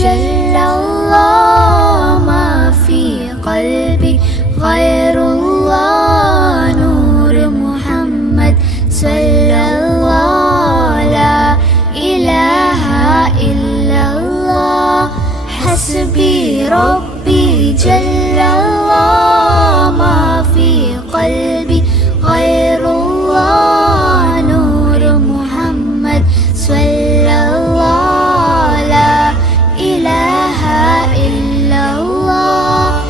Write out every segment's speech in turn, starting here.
جل الله، ما في قلبي غير الله. نور محمد صلى الله، لا إله إلا الله. حسبي ربي جل الله، ما في قلبي غير الله. نور محمد صلى الله، لا إله إلا الله.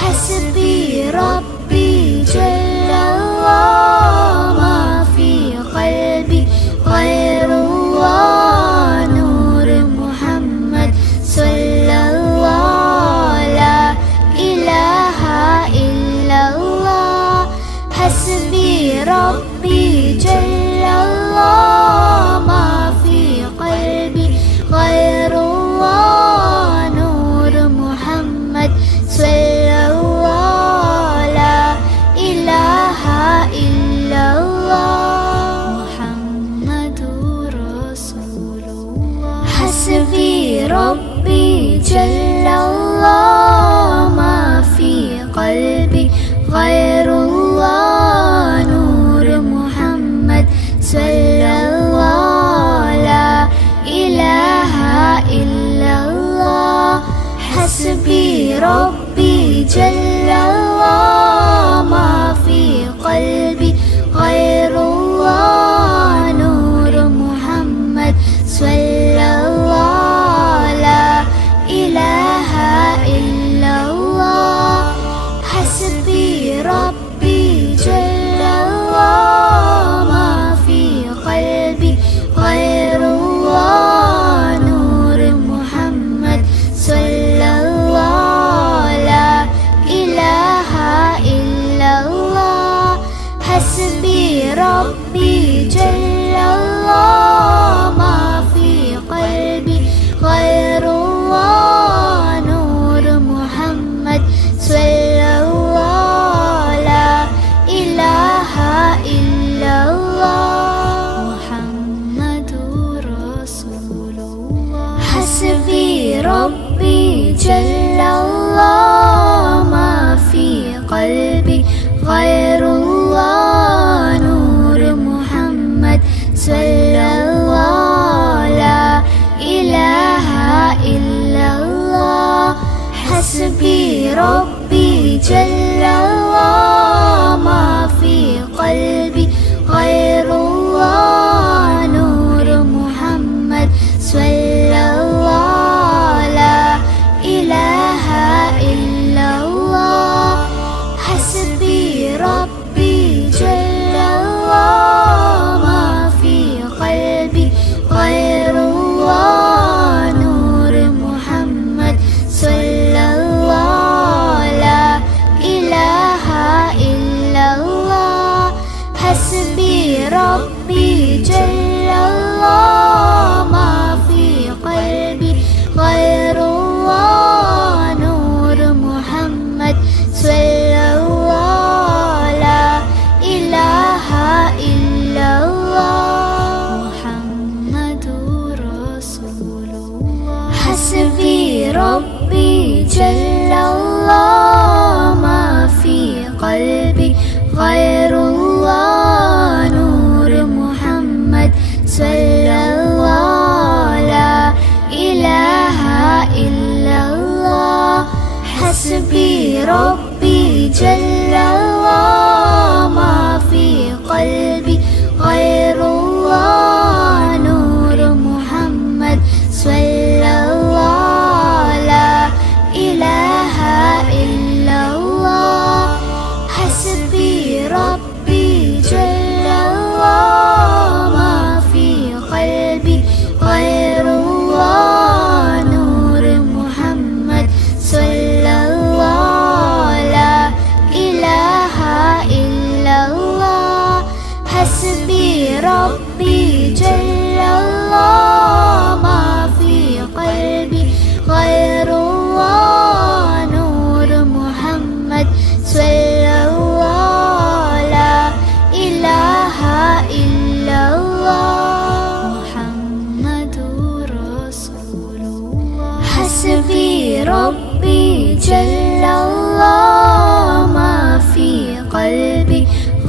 حسبي ربي جل الله، ما في قلبي غير الله. نور محمد صلى الله، لا إله إلا الله. حسبي ربي جل الله، ما في قلبي غير الله. نور محمد صلى الله، لا إله إلا الله. محمد رسول الله. حسبي ربي جل الله، ما في قلبي غير الله. نور محمد صلى الله، لا إله إلا الله. حسبي ربي جل الله، ما في قلبي غير الله. نور محمد صلى الله، لا إله إلا الله. حسبي ربي جل الله، ما في قلبي غير الله. نور محمد صلى الله، لا إله إلا الله. حسبي ربي جل الله، ما في قلبي غير الله. نور محمد صلى الله، لا إله إلا الله. محمد رسول الله. حسبي ربي جل الله، ما في قلبي غير الله. نور محمد صلى الله، لا إله إلا الله. حسبي ربي جل الله، ما في قلبي غير الله. نور محمد صلى الله، لا إله إلا الله. حسبي ربي جل الله، ما في قلبي غير الله. نور محمد صلى الله، لا إله إلا الله. حسبي ربي جل الله، ما في قلبي غير الله. نور محمد صلى الله، لا إله إلا الله. محمد رسول الله. حسبي ربي جل الله، ما في قلبي غير الله. نور محمد صلى الله، لا إله إلا الله. حسبي ربي جل الله، ما في قلبي غير الله. نور محمد صلى الله، لا إله إلا الله. حسبي ربي جل الله، ما في قلبي غير الله. نور محمد صلى الله، لا إله إلا الله. حسبي ربي جل الله، ما في قلبي غير الله. نور محمد صلى الله،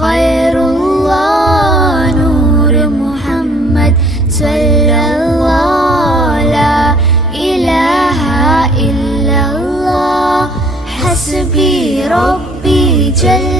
غير الله نور محمد صلى الله لا إله إلا الله حسبي ربي جل